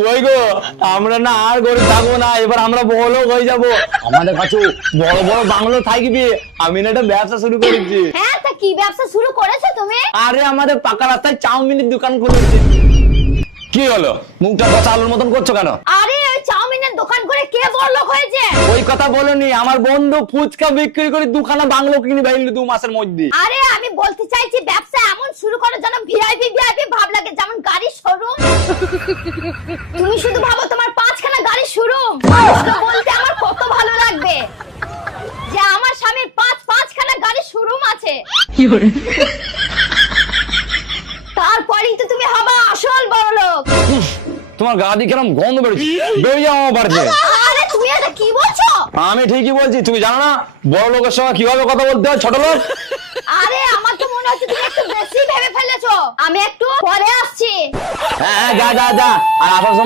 কই গো, আমরা না আর গরিব থাকবো না, এবার আমরা বড়লোক হয়ে যাবো। আমাদের কাছে বড় বড় বাংলো থাকবে। আমি না একটা ব্যবসা শুরু করেছি। হ্যাঁ, তা কি ব্যবসা শুরু করেছো তুমি? আরে আমাদের পাকা রাস্তায় চাউমিনের দোকান খুলেছি। কি হলো, মুখটা কথা আলুর মতন করছো কেন? আরে ওই চাউমিনের দোকান করে কে বড়লোক হয়েছে? ওই কথা বলনি, আমার বন্ধু ফুচকা বিক্রি করে দুখানা বাংলো কিনে ফেললি 2 মাসের মধ্যে। আরে আমি বলতে চাইছি ব্যবসা এমন শুরু করো যেন ভিআইপি ভিআইপি ভাব লাগে, যেমন গাড়ির শোরুম। তুমি শুধু ভাবো তোমার 5খানা গাড়ির শোরুম, বলতে আমার কত ভালো লাগবে যে আমার স্বামীর 5খানা গাড়ির শোরুম আছে। তারপরেই তো তুমি হবা আসল বড়লোক। তোমার গা দিয়ে কিরম গন্ধ বেরোচ্ছে, বেরিয়ে যাও আমার বাড়িতে। আরে তুমি এটা কি বলছো? আমি ঠিকই বলছি, তুমি জানো না বড় লোকের সঙ্গে কিভাবে কথা বলতে হয় ছোট লোক? আরে আমার তো মনে হচ্ছে তুমি একটু বেশি ভেবে ফেলেছো। আমি একটু পরে আসছি। হ্যাঁ যা যা যা, আর আসার সময়